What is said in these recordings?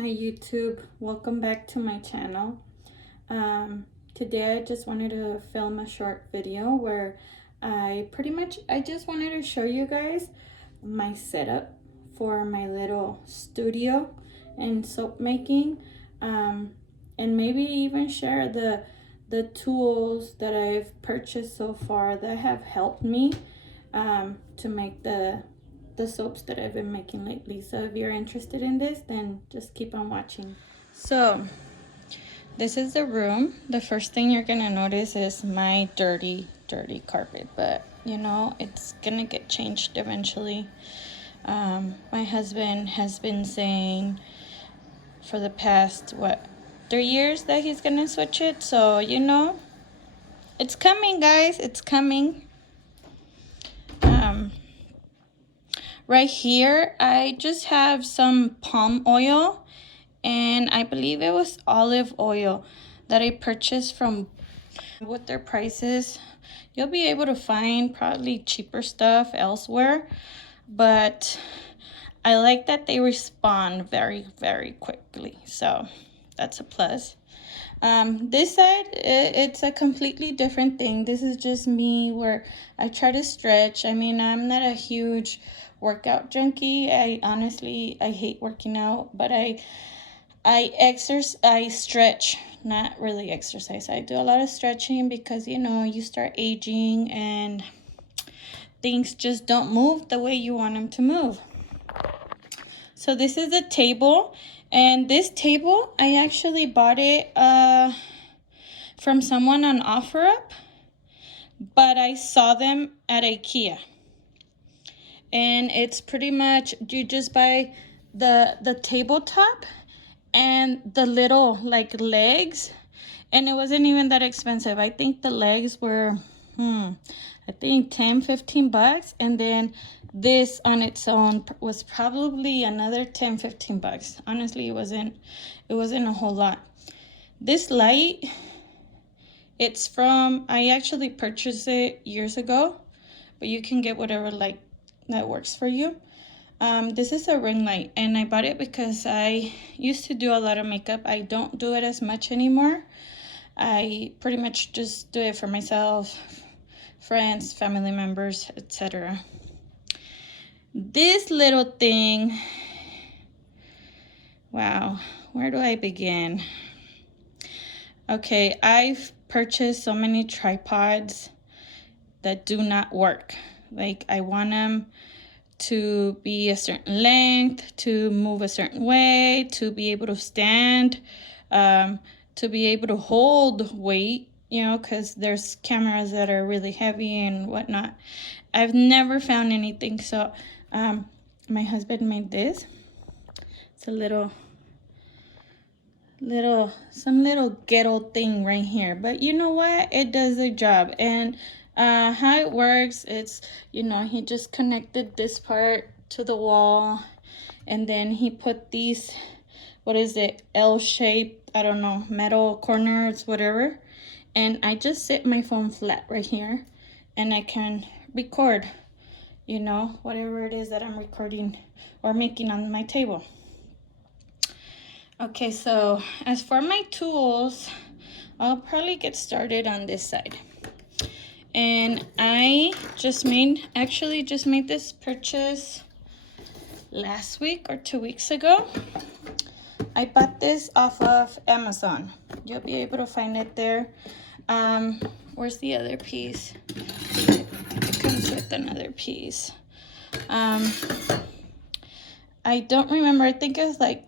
Hi YouTube, welcome back to my channel. Today I just wanted to film a short video where I just wanted to show you guys my setup for my little studio and soap making, and maybe even share the tools that I've purchased so far that have helped me to make the soaps that I've been making lately. So if you're interested in this, then just keep on watching. So this is the room. The first thing you're gonna notice is my dirty carpet, but you know, it's gonna get changed eventually. My husband has been saying for the past 3 years that he's gonna switch it, so you know, it's coming, guys, it's coming. Right here, I just have some palm oil, and I believe it was olive oil that I purchased from. With their prices, you'll be able to find probably cheaper stuff elsewhere, but I like that they respond very quickly, so that's a plus. This side, it's a completely different thing. This is just me where I try to stretch. I mean, I'm not a huge workout junkie. I hate working out, but I stretch, not really exercise. I do a lot of stretching because, you know, you start aging and things just don't move the way you want them to move. So this is a table, and this table, I actually bought it from someone on OfferUp, but I saw them at IKEA. And it's pretty much, you just buy the tabletop and the little like legs, and it wasn't even that expensive. I think the legs were I think 10-15 bucks, and then this on its own was probably another 10-15 bucks. Honestly, it wasn't a whole lot. This light, it's from, I actually purchased it years ago, but you can get whatever light that works for you. This is a ring light, and I bought it because I used to do a lot of makeup. I don't do it as much anymore. I pretty much just do it for myself, friends, family members, etc. This little thing, wow, where do I begin? Okay, I've purchased so many tripods that do not work. Like, I want them to be a certain length, to move a certain way, to be able to stand, to be able to hold weight, you know, because there's cameras that are really heavy and whatnot. I've never found anything, so my husband made this. It's a little ghetto thing right here, but you know what, it does the job. And how it works, it's, you know, he just connected this part to the wall, and then he put these, what is it, L-shaped, I don't know, metal corners, whatever, and I just sit my phone flat right here, and I can record, you know, whatever it is that I'm recording or making on my table. Okay, so as for my tools, I'll probably get started on this side. And I just made this purchase last week or 2 weeks ago. I bought this off of Amazon. You'll be able to find it there. Where's the other piece? It comes with another piece. I don't remember. I think it was like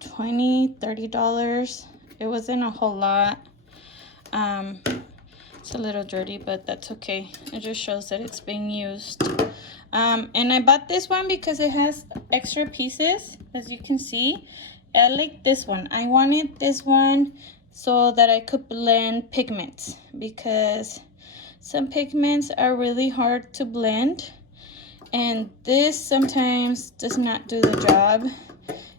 $20-$30. It wasn't a whole lot. It's a little dirty, but that's okay. It just shows that it's being used. And I bought this one because it has extra pieces, as you can see. I like this one. I wanted this one so that I could blend pigments, because some pigments are really hard to blend, and this sometimes does not do the job,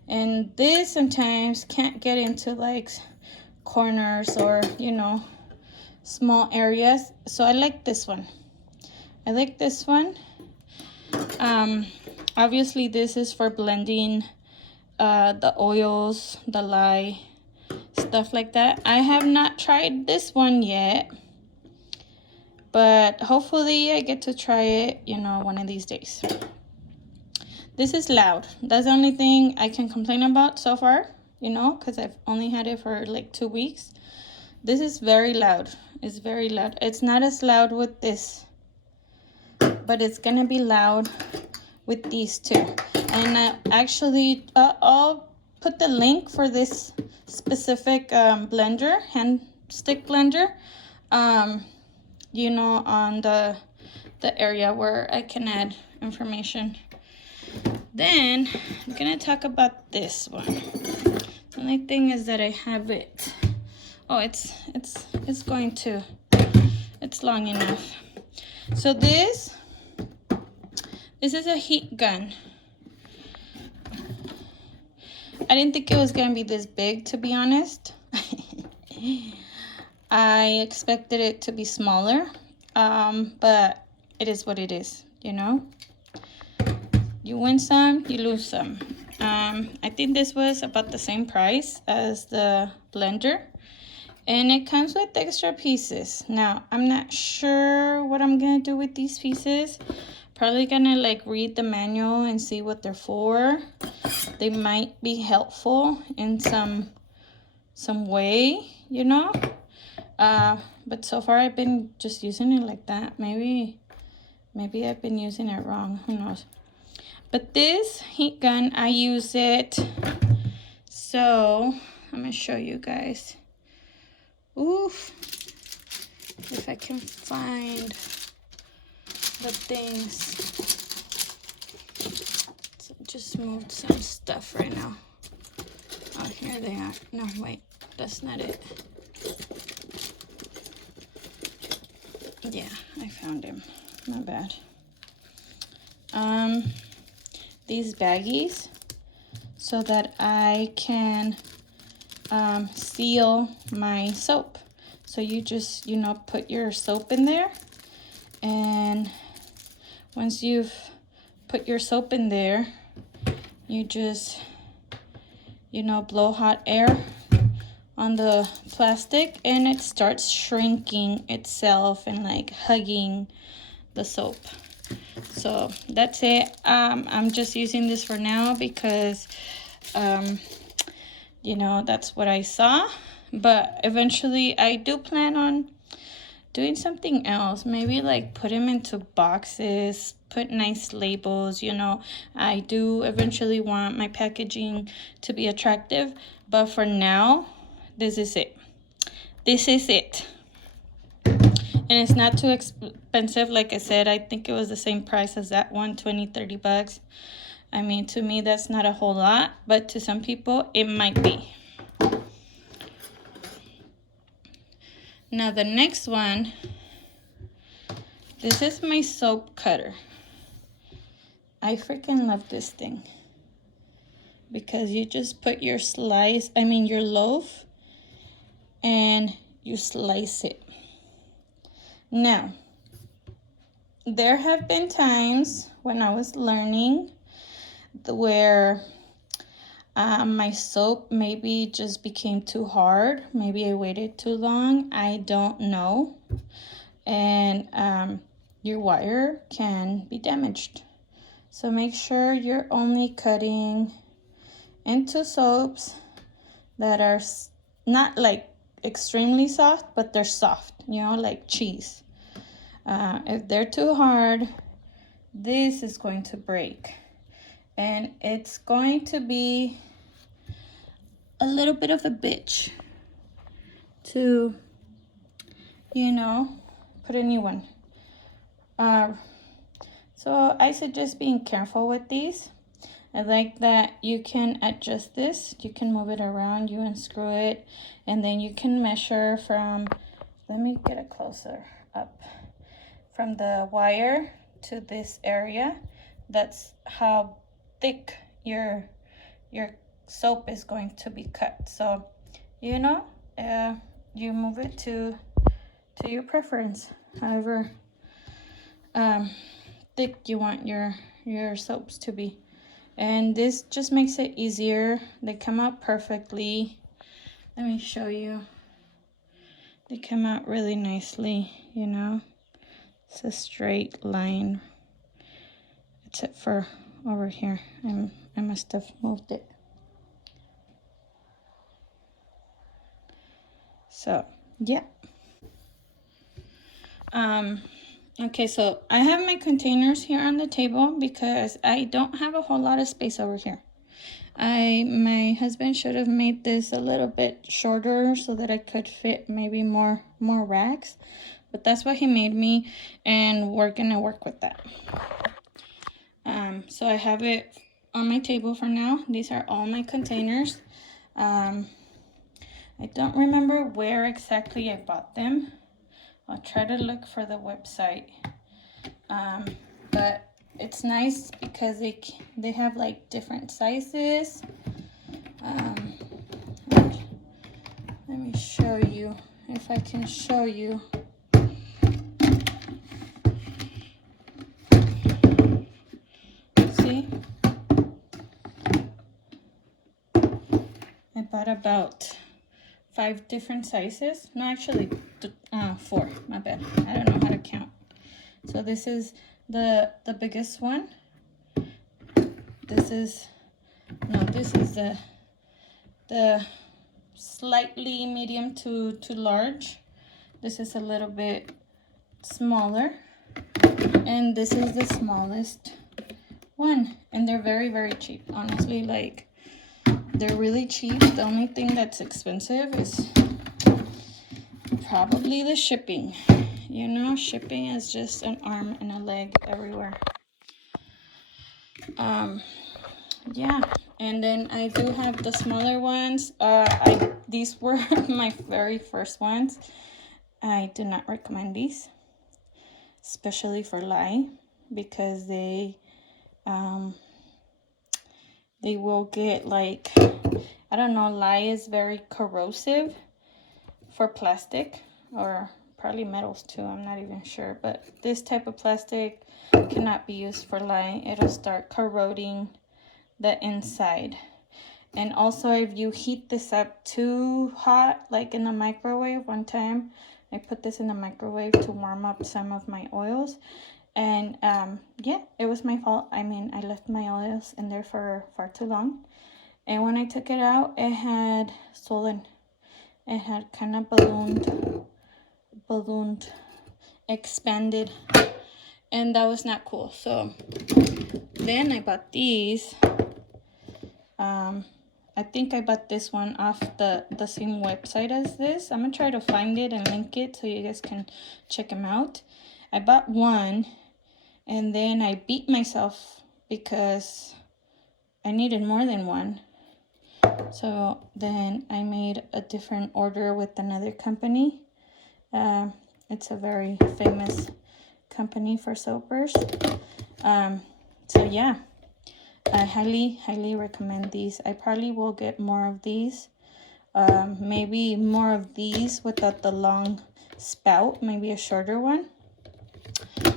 and this sometimes can't get into like corners or, you know, small areas. So I like this one. Obviously this is for blending the oils, the lye, stuff like that. I have not tried this one yet, but hopefully I get to try it, you know, one of these days. This is loud. That's the only thing I can complain about so far, you know, because I've only had it for like 2 weeks. This is very loud. It's very loud. It's not as loud with this, but it's gonna be loud with these two. And actually, I'll put the link for this specific blender, hand stick blender, you know, on the area where I can add information. Then I'm gonna talk about this one. The only thing is that I have it. Oh, it's going to. It's long enough. So this is a heat gun. I didn't think it was gonna be this big, to be honest. I expected it to be smaller, but it is what it is, you know. You win some, you lose some. I think this was about the same price as the blender, and it comes with extra pieces. Now, I'm not sure what I'm gonna do with these pieces. Probably gonna like read the manual and see what they're for. They might be helpful in some way, you know. But so far I've been just using it like that. Maybe I've been using it wrong, who knows. But this heat gun, I use it, so I'm gonna show you guys. Oof, if I can find the things. So just moved some stuff right now. Oh, here they are. No, wait, that's not it. Yeah, I found him. My bad. These baggies so that I can seal my soap. So you just, you know, put your soap in there, and once you've put your soap in there, you just, you know, blow hot air on the plastic, and it starts shrinking itself and like hugging the soap. So that's it. I'm just using this for now because you know, that's what I saw, but eventually I do plan on doing something else. Maybe like put them into boxes, put nice labels, you know. I do eventually want my packaging to be attractive, but for now, this is it. This is it. And it's not too expensive. Like I said, I think it was the same price as that one, 20, 30 bucks. I mean, to me, that's not a whole lot, but to some people, it might be. Now, the next one, this is my soap cutter. I freaking love this thing because you just put your your loaf, and you slice it. Now, there have been times when I was learning where my soap maybe just became too hard. Maybe I waited too long. I don't know. And your wire can be damaged. So make sure you're only cutting into soaps that are not like extremely soft, but they're soft, you know, like cheese. If they're too hard, this is going to break. And it's going to be a little bit of a bitch to, you know, put a new one. So I suggest being careful with these. I like that you can adjust this. You can move it around, you unscrew it, and then you can measure from, let me get it closer up, from the wire to this area. That's how thick your soap is going to be cut. So, you know, you move it to your preference, however thick you want your soaps to be. And this just makes it easier. They come out perfectly. Let me show you. They come out really nicely, you know. It's a straight line, except for over here. I must have moved it. So yeah. Okay, so I have my containers here on the table because I don't have a whole lot of space over here. My husband should have made this a little bit shorter so that I could fit maybe more racks, but that's what he made me, and we're gonna work with that. So I have it on my table for now. These are all my containers. I don't remember where exactly I bought them. I'll try to look for the website. But it's nice because they have like different sizes. Let me show you, if I can show you. See? I bought about 5 different sizes. No, actually 4, my bad. I don't know how to count. So this is the biggest one. This is the slightly medium to large. This is a little bit smaller, and this is the smallest one, and they're very cheap, honestly. Like, they're really cheap. The only thing that's expensive is probably the shipping. You know, shipping is just an arm and a leg everywhere. Yeah, and then I do have the smaller ones. These were my very first ones. I do not recommend these, especially for lye, because they will get, like, I don't know, lye is very corrosive for plastic, or probably metals too, I'm not even sure, but this type of plastic cannot be used for lye. It'll start corroding the inside. And also, if you heat this up too hot, like in the microwave, one time I put this in the microwave to warm up some of my oils, and yeah, it was my fault. I mean, I left my oils in there for far too long, and when I took it out, it had swollen. It had kind of ballooned, expanded, and that was not cool. So then I bought these. I think I bought this one off the same website as this. I'm gonna try to find it and link it so you guys can check them out. I bought one, and then I beat myself because I needed more than one. So then I made a different order with another company. It's a very famous company for soapers. So yeah, I highly recommend these. I probably will get more of these. Maybe more of these without the long spout, maybe a shorter one.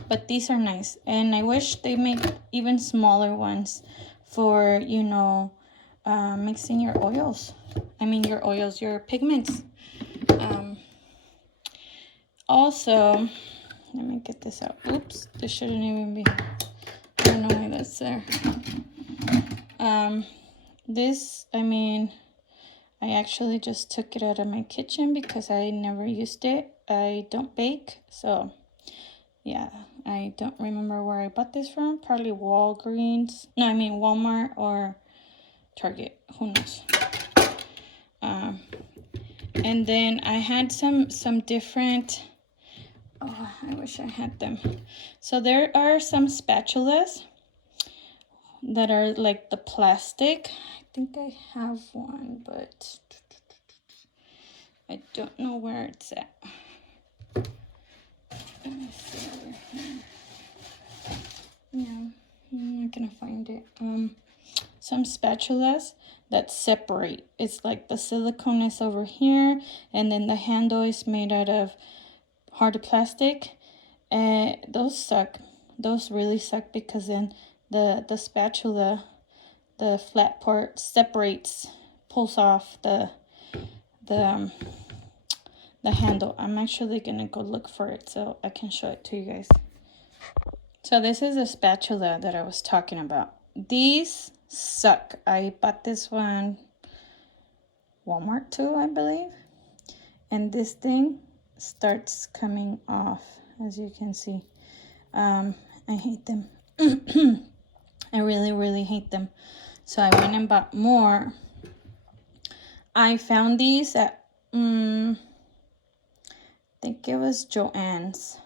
But these are nice, and I wish they make even smaller ones for, you know, mixing your oils. I mean, your pigments. Also, let me get this out. Oops, this shouldn't even be. I don't know why that's there. This, I mean, I actually just took it out of my kitchen because I never used it. I don't bake, so yeah, I don't remember where I bought this from. Probably Walgreens. No, I mean Walmart or Target. Who knows? And then I had some different. Oh, I wish I had them. So there are some spatulas that are like the plastic. I think I have one, but I don't know where it's at. Let me see over here. Yeah, I'm not gonna find it. Some spatulas that separate. It's like the silicone is over here, and then the handle is made out of hard plastic. And those suck. Those really suck because then the spatula the flat part separates, pulls off the handle. I'm actually gonna go look for it so I can show it to you guys. So this is a spatula that I was talking about. These suck. I bought this one Walmart too, I believe. And this thing starts coming off, as you can see. I hate them. I really hate them. So I went and bought more. I found these at, I think it was Joann's.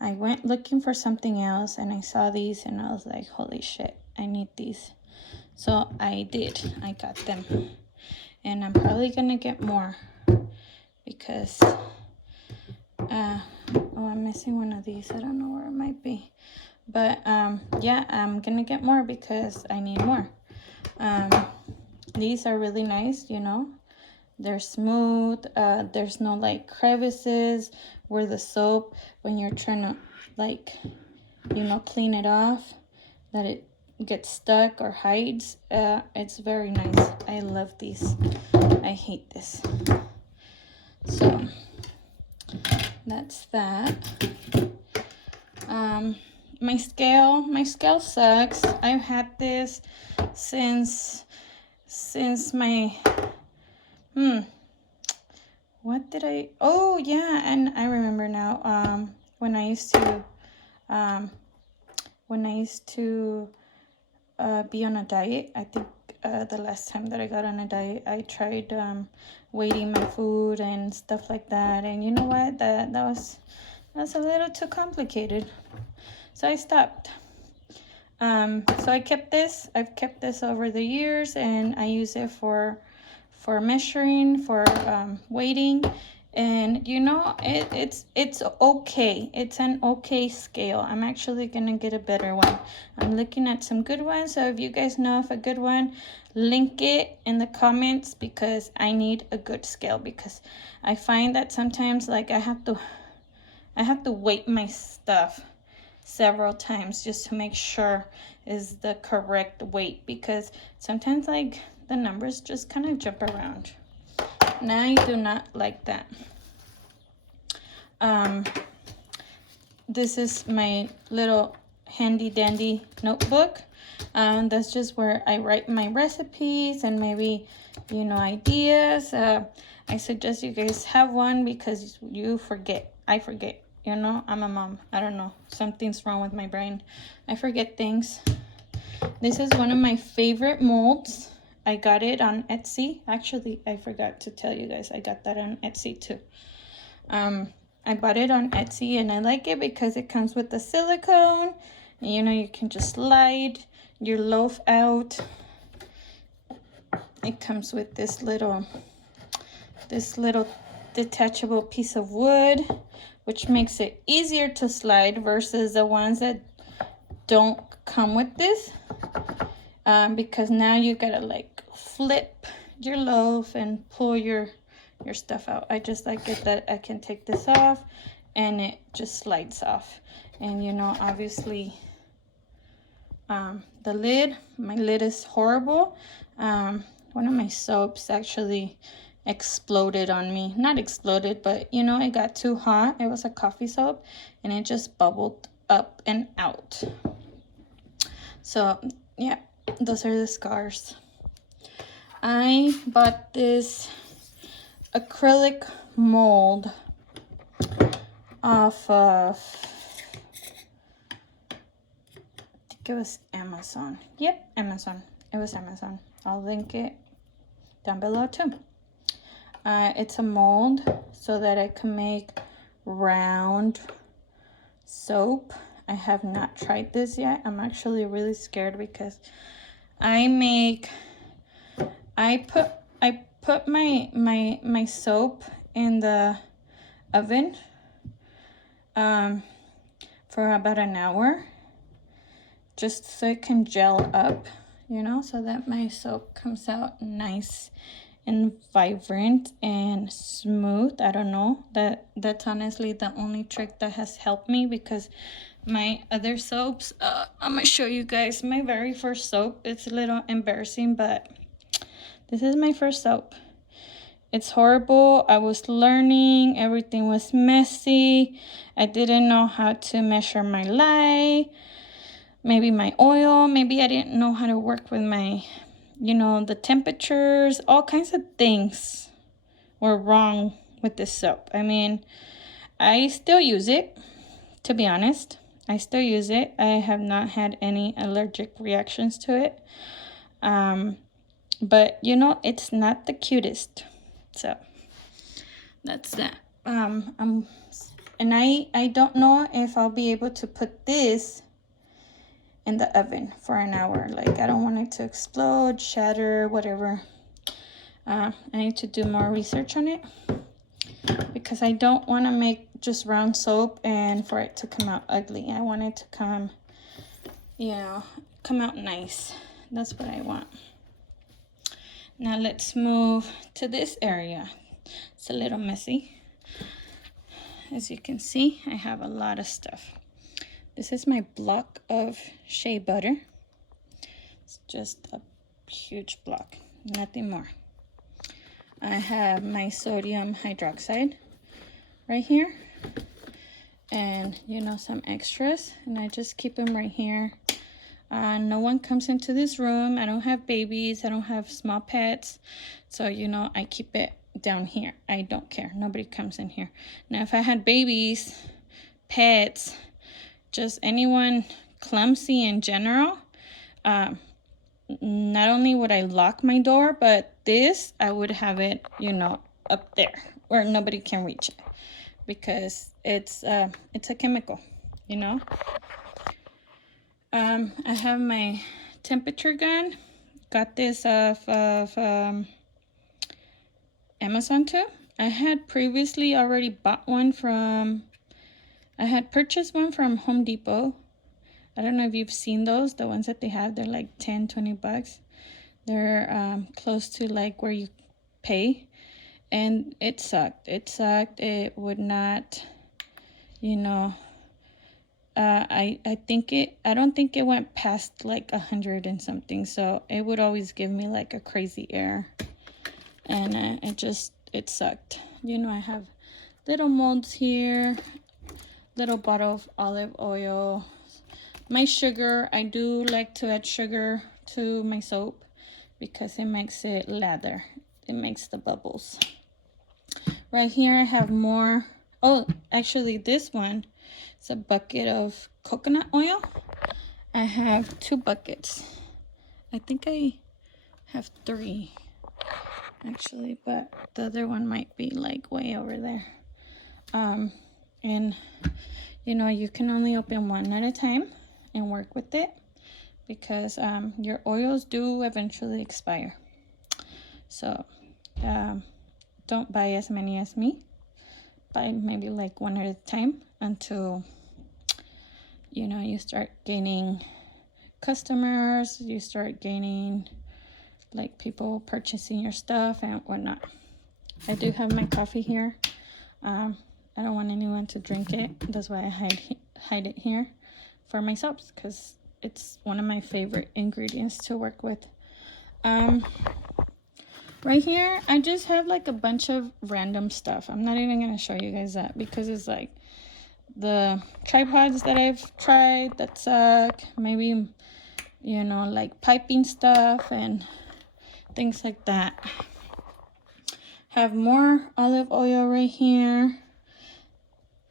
I went looking for something else and I saw these and I was like, holy shit, I need these. So I did. I got them. And I'm probably gonna get more because, oh, I'm missing one of these. I don't know where it might be. But yeah, I'm gonna get more because I need more. These are really nice, you know. They're smooth. There's no like crevices where the soap, when you're trying to like, you know, clean it off, that it gets stuck or hides. It's very nice. I love these. I hate this. So that's that. My scale sucks. I've had this since my what did I, oh yeah, and I remember now, when I used to be on a diet. I think the last time that I got on a diet, I tried weighting my food and stuff like that, and you know what, that's a little too complicated, so I stopped. So I kept this. I've kept this over the years, and I use it for measuring, for weighting, and you know, it's okay. It's an okay scale. I'm actually gonna get a better one. I'm looking at some good ones, so if you guys know of a good one, link it in the comments, because I need a good scale, because I find that sometimes like I have to weight my stuff several times just to make sure is the correct weight, because sometimes like the numbers just kind of jump around, and I do not like that. This is my little handy dandy notebook. That's just where I write my recipes and maybe, you know, ideas. I suggest you guys have one because you forget. I forget. You know, I'm a mom. I don't know. Something's wrong with my brain. I forget things. This is one of my favorite molds. I got it on Etsy. Actually, I forgot to tell you guys. I got that on Etsy too. I bought it on Etsy and I like it because it comes with the silicone. And, you know, you can just slide your loaf out. It comes with this little detachable piece of wood, which makes it easier to slide versus the ones that don't come with this, because now you gotta like flip your loaf and pull your stuff out. I just like it that I can take this off and it just slides off. And you know, obviously the lid, my lid is horrible. One of my soaps actually exploded on me. Not exploded, but you know, it got too hot. It was a coffee soap and it just bubbled up and out. So yeah, those are the scars. I bought this acrylic mold off of, I think it was Amazon. Yep, Amazon. It was Amazon. I'll link it down below too. It's a mold so that I can make round soap. I have not tried this yet. I'm actually really scared because I put my soap in the oven for about an hour, just so it can gel up, you know, so that my soap comes out nice and vibrant and smooth. I don't know, that's honestly the only trick that has helped me, because my other soaps. I'm gonna show you guys my very first soap. It's a little embarrassing, but this is my first soap. It's horrible. I was learning. Everything was messy. I didn't know how to measure my lye, maybe my oil. Maybe I didn't know how to work with my, the temperatures. All kinds of things were wrong with this soap. I mean, I still use it, to be honest. I still use it. I have not had any allergic reactions to it. But, it's not the cutest. So that's that. And I don't know if I'll be able to put this in the oven for an hour. Like, I don't want it to explode, shatter, whatever. I need to do more research on it, because I don't want to make just round soap and for it to come out ugly. I want it to come out nice. That's what I want. Now let's move to this area. It's a little messy. As you can see, I have a lot of stuff. This is my block of shea butter. It's just a huge block, nothing more. I have my sodium hydroxide right here, and some extras, and I just keep them right here. No one comes into this room. I don't have babies. I don't have small pets. So, I keep it down here. I don't care. Nobody comes in here. Now, if I had babies, pets, just anyone clumsy in general, not only would I lock my door, but this, I would have it, up there where nobody can reach it, because it's a chemical, I have my temperature gun. Got this off of Amazon too. I had previously already bought one I had purchased one from Home Depot. I don't know if you've seen those, the ones that they have. They're like 10, 20 bucks. They're close to like where you pay. And it sucked. It would not, I don't think it went past like 100 and something. So it would always give me like a crazy error. And it sucked. I have little molds here, little bottle of olive oil. My sugar, I do like to add sugar to my soap because it makes it lather. It makes the bubbles. Right here I have more. Oh, actually this one is a bucket of coconut oil. I have 2 buckets. I think I have 3 actually, but the other one might be like way over there. And you can only open one at a time and work with it, because your oils do eventually expire. So don't buy as many as me. Buy maybe like one at a time until you start gaining customers, you start gaining like people purchasing your stuff and whatnot. I do have my coffee here. I don't want anyone to drink it. That's why I hide it here for my soaps, because it's one of my favorite ingredients to work with. Right here, I just have like a bunch of random stuff. I'm not even going to show you guys that, because it's like the tripods that I've tried that suck. Maybe, like piping stuff and things like that. Have more olive oil right here.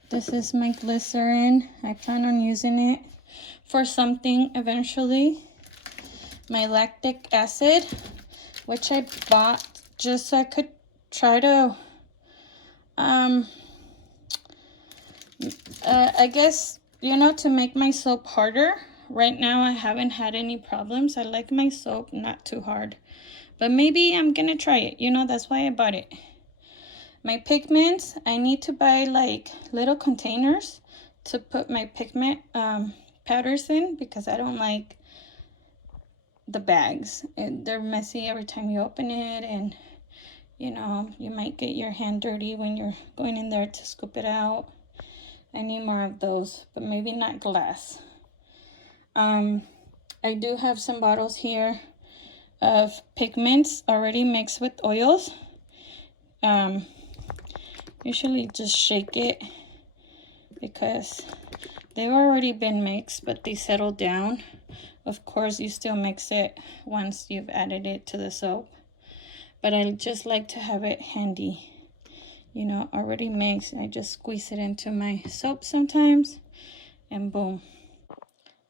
This is my glycerin. I plan on using it for something eventually. My lactic acid, which I bought just so I could try to, I guess, to make my soap harder. Right now I haven't had any problems. I like my soap not too hard. But maybe I'm going to try it. That's why I bought it. My pigments, I need to buy like little containers to put my pigment powders in, because I don't like the bags. They're messy every time you open it, and you might get your hand dirty when you're going in there to scoop it out. I need more of those, but maybe not glass. I do have some bottles here of pigments already mixed with oils. Usually just shake it because they've already been mixed, but they settle down. Of course, you still mix it once you've added it to the soap, but I just like to have it handy, you know, already mixed. I just squeeze it into my soap sometimes, and boom.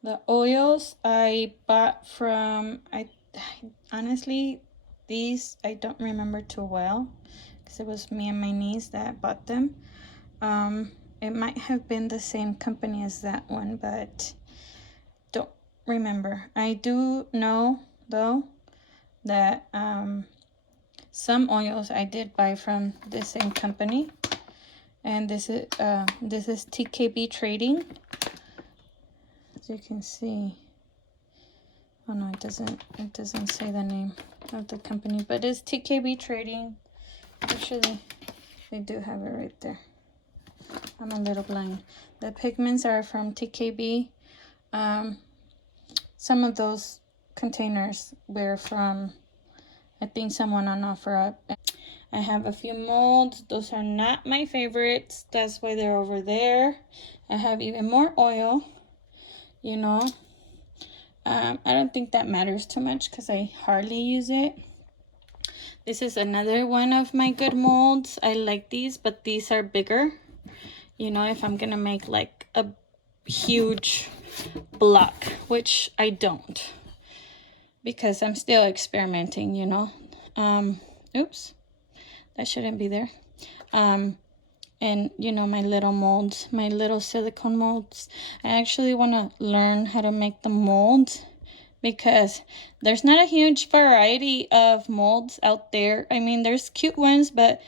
The oils I bought from, honestly, these I don't remember too well because it was me and my niece that bought them. It might have been the same company as that one, but don't remember. I do know though that some oils I did buy from the same company, and this is TKB Trading. As you can see, oh no, it doesn't say the name of the company, but it's TKB Trading. Actually, they do have it right there. I'm a little blind. The pigments are from TKB. Some of those containers were from, I think, someone on offer. I have a few molds. Those are not my favorites. That's why they're over there. I have even more oil, you know. I don't think that matters too much because I hardly use it. This is another one of my good molds. I like these, but these are bigger. You know, if I'm gonna make like a huge block, which I don't, because I'm still experimenting, you know. Oops, that shouldn't be there. And you know, my little molds, my little silicone molds. I actually want to learn how to make the molds because there's not a huge variety of molds out there. I mean, there's cute ones, but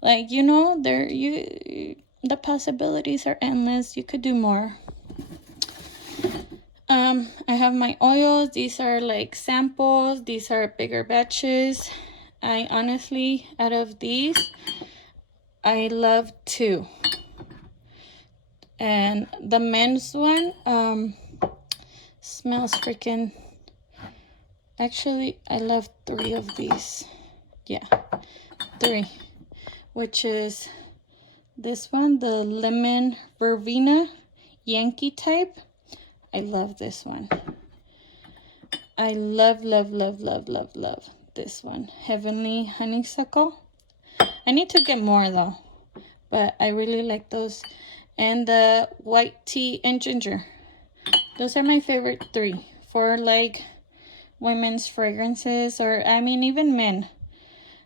like, you know, the possibilities are endless. You could do more. I have my oils. These are like samples. These are bigger batches. I honestly, out of these, I love two. And the men's one smells freaking, actually I love three of these. Yeah, three, which is this one, the lemon verbena Yankee type. I love this one. I love this one, heavenly honeysuckle. I need to get more though, but I really like those. And the white tea and ginger. Those are my favorite three for like women's fragrances, or I mean even men.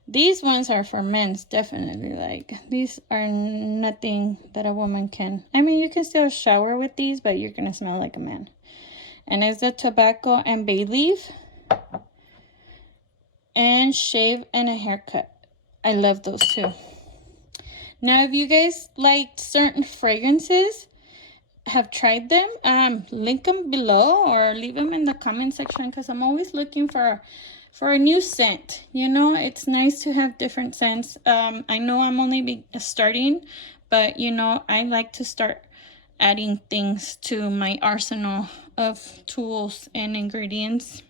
These ones are for men's, definitely. Like, these are nothing that a woman can. I mean, you can still shower with these, but you're gonna smell like a man. And it's the tobacco and bay leaf and shave and a haircut. I love those too. Now, if you guys like certain fragrances, have tried them, link them below or leave them in the comment section, because I'm always looking for a new scent. You know, it's nice to have different scents. I know I'm only starting, but you know, I like to start adding things to my arsenal of tools and ingredients.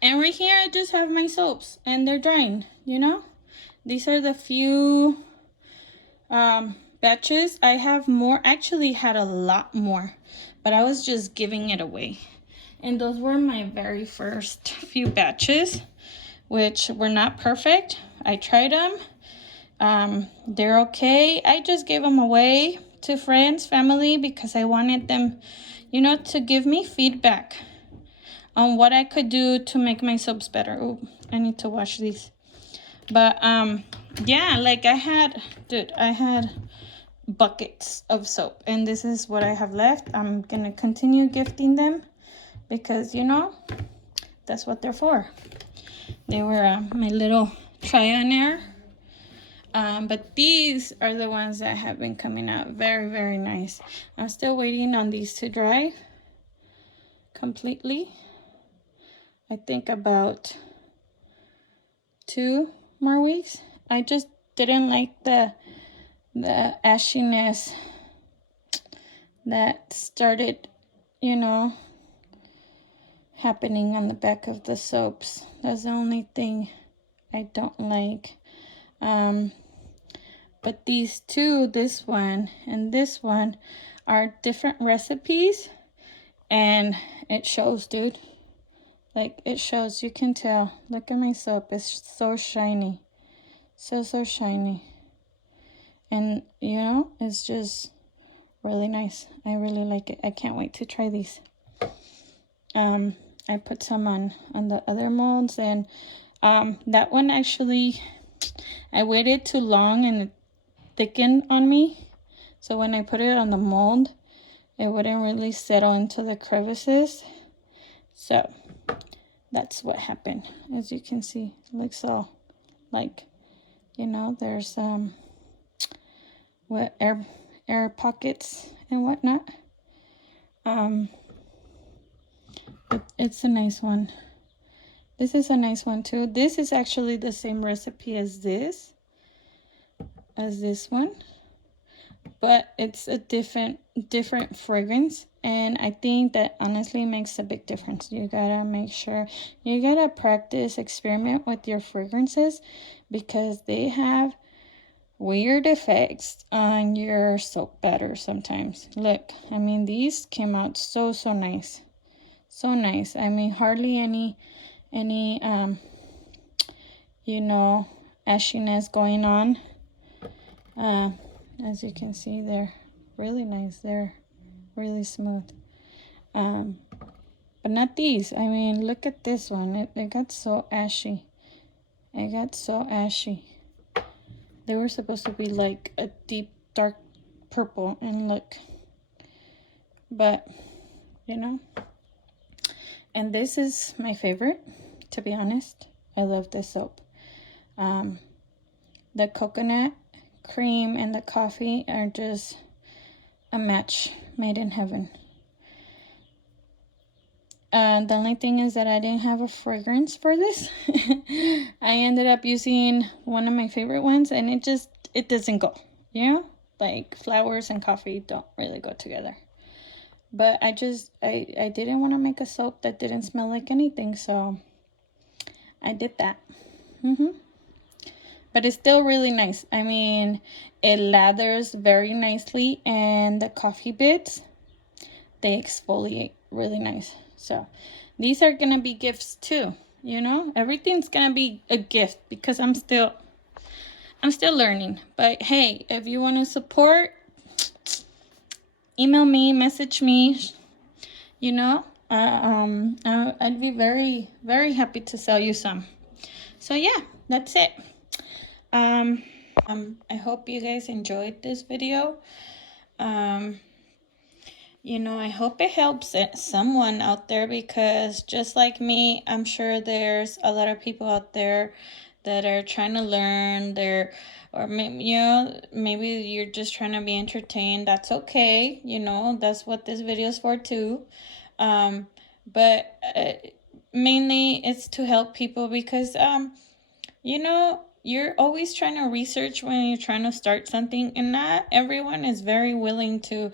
And right here I just have my soaps and they're drying, you know. These are the few batches. I have more, actually had a lot more, but I was just giving it away. And those were my very first few batches, which were not perfect. I tried them. They're okay. I just gave them away to friends, family, because I wanted them, you know, to give me feedback on what I could do to make my soaps better. Oh, I need to wash these. But yeah, like I had buckets of soap, and this is what I have left. I'm gonna continue gifting them because, you know, that's what they're for. They were my little try on air. But these are the ones that have been coming out very, very nice. I'm still waiting on these to dry completely. I think about 2 more weeks. I just didn't like the ashiness that started, you know, happening on the back of the soaps. That's the only thing I don't like. But these two, this one and this one, are different recipes, and it shows, dude. Like, it shows, you can tell. Look at my soap, it's so shiny. So shiny. And, you know, it's just really nice. I really like it. I can't wait to try these. I put some on the other molds, and that one actually, I waited too long and it thickened on me. So when I put it on the mold, it wouldn't really settle into the crevices. So that's what happened. As you can see, it looks all like, you know, there's what air pockets and whatnot. It's a nice one. This is a nice one too. This is actually the same recipe as this one, but it's a different fragrance, and I think that honestly makes a big difference. You gotta make sure, you gotta practice, experiment with your fragrances, because they have weird effects on your soap batter sometimes. Look, I mean, these came out so nice. So nice. I mean, hardly any you know, ashiness going on. As you can see, they're really nice. They're really smooth. But not these. I mean, look at this one. It got so ashy. It got so ashy. They were supposed to be like a deep dark purple, and look. But, you know. And this is my favorite, to be honest. I love this soap. The coconut cream and the coffee are just a match made in heaven. The only thing is that I didn't have a fragrance for this. I ended up using one of my favorite ones, and it doesn't go, you know? Like, flowers and coffee don't really go together. But I didn't want to make a soap that didn't smell like anything, so I did that. But it's still really nice. I mean, it lathers very nicely, and the coffee bits, they exfoliate really nice. So these are gonna be gifts too, you know. Everything's gonna be a gift, because I'm still learning. But hey, if you want to support, email me, message me, you know. I'd be very, very happy to sell you some. So yeah, that's it. I hope you guys enjoyed this video. You know, I hope it helps someone out there, because just like me, I'm sure there's a lot of people out there that are trying to learn. Or maybe, you know, maybe you're just trying to be entertained. That's okay. You know, that's what this video is for too. But mainly it's to help people, because you know, you're always trying to research when you're trying to start something, and not everyone is very willing to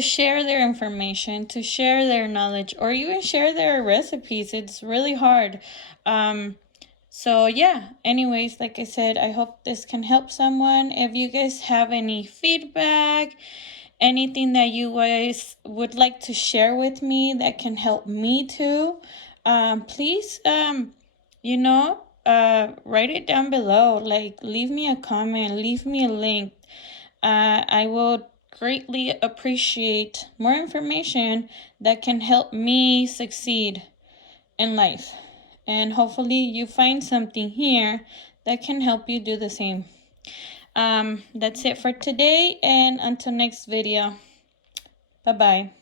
share their information, to share their knowledge, or even share their recipes. It's really hard. So yeah, anyways, like I said, I hope this can help someone. If you guys have any feedback, anything that you guys would like to share with me that can help me too, please, you know, write it down below. Like, leave me a comment, leave me a link. I will greatly appreciate more information that can help me succeed in life. And hopefully you find something here that can help you do the same. That's it for today, and until next video. Bye-bye.